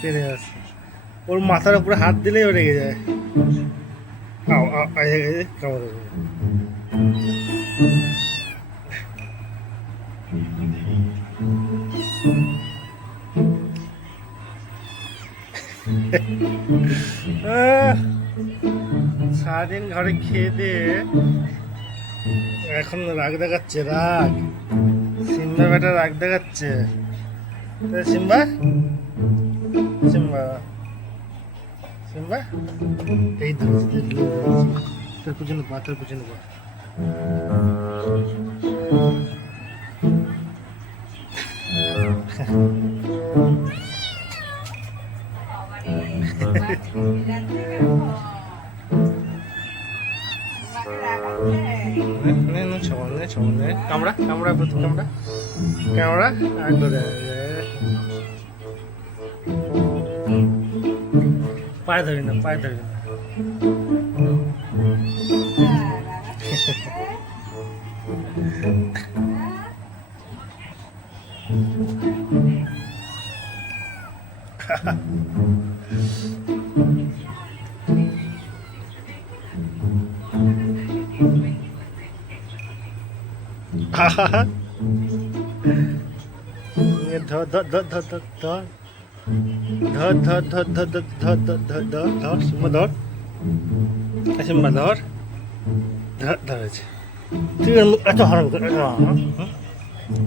তেড়ে আসে, ওর মাথার উপরে হাত দিলেই ও রেগে যায়। কামড়ে সারাদিন ঘরে খেয়ে দিয়ে এখন রাগ দেখাচ্ছে, রাগ। সিম্বা বেটা রাগ দেখাচ্ছে। সিম্বা, সিম্বা, সিম্বা, এই ধরেছি, তোর পিছনে পা, তোর পিছনে পা। কামড়া কামড়া প্রথম কামড়া, কামড়া আর ধরে পায়ে ধরি না, পায়ে ধরি না। ধর ধর ধর ধর ধর ধর ধর ধর ধর ধর ধর ধর ধর ধর ধর সিম্বা ধর, সিম্বা ধর, ধর ধরেছে। তুই এত হারাম কর,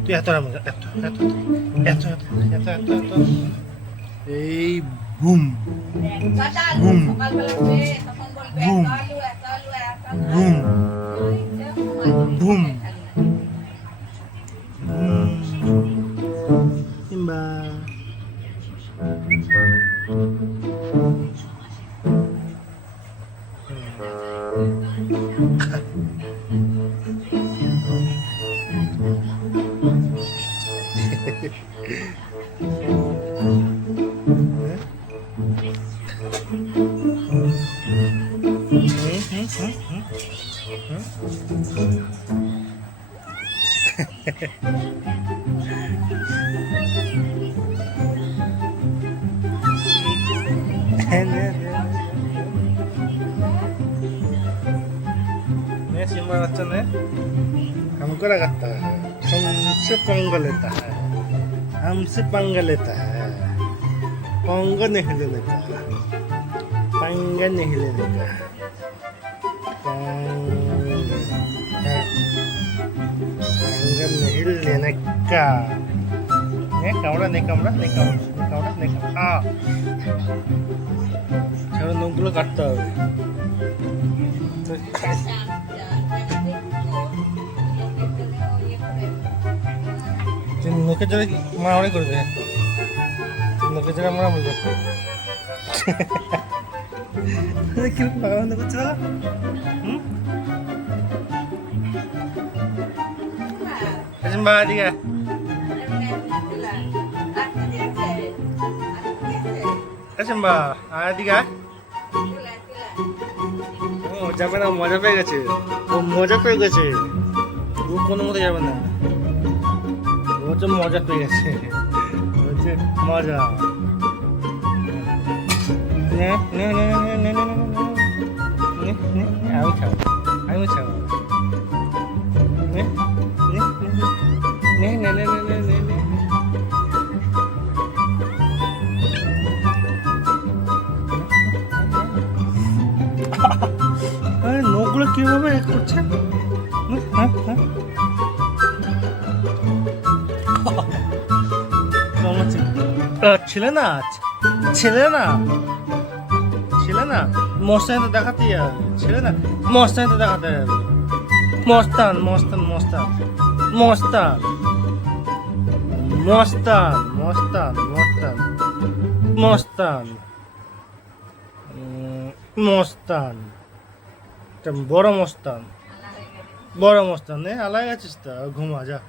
তুই এত হারাম কর, এত এত এত এত এত এত এই boom boom boom boom boom Simba. Simba बच्चा ने हमको लगाता है, हमसे पंगा लेता है, हमसे पंगा लेता है, पंगा नहीं लेने का, पंगा नहीं लेने का, पंगा नहीं लेने का। नहीं कामड़ा, नहीं कामड़ा, नहीं कामड़ा, नहीं कामड़ा, नहीं कामड़ा। चलो नोकগুলো কাটতে হবে। নখের জন্য মারামারি করবে, নখের জন্য মারামারি করবে। কিরকম মারামারি করছে দাদা? সিম্বা এদিকে, সিম্বা এদিকে। ও যাবে না, মজা পেয়ে গেছে, ও মজা পেয়ে গেছে, ও কোনো মতো যাবে না, ও হচ্ছে মজা পেয়ে গেছে, হচ্ছে মজা। আমি খাবো, আমি খাবো। নখগুলো কিভাবে করছে? ছেলে না, ছেলে না, ছেলে না, মস্তানি তো দেখাতে হবে, ছেলে না, মস্তানি তো দেখাতে হবে। মস্তান মস্তান মস্তান মস্তান মস্তান মস্তান মস্তান মস্তান মস্তান, বড় মস্তান, বড় মস্তান। আলাই আছিস তা, ঘুমা যা।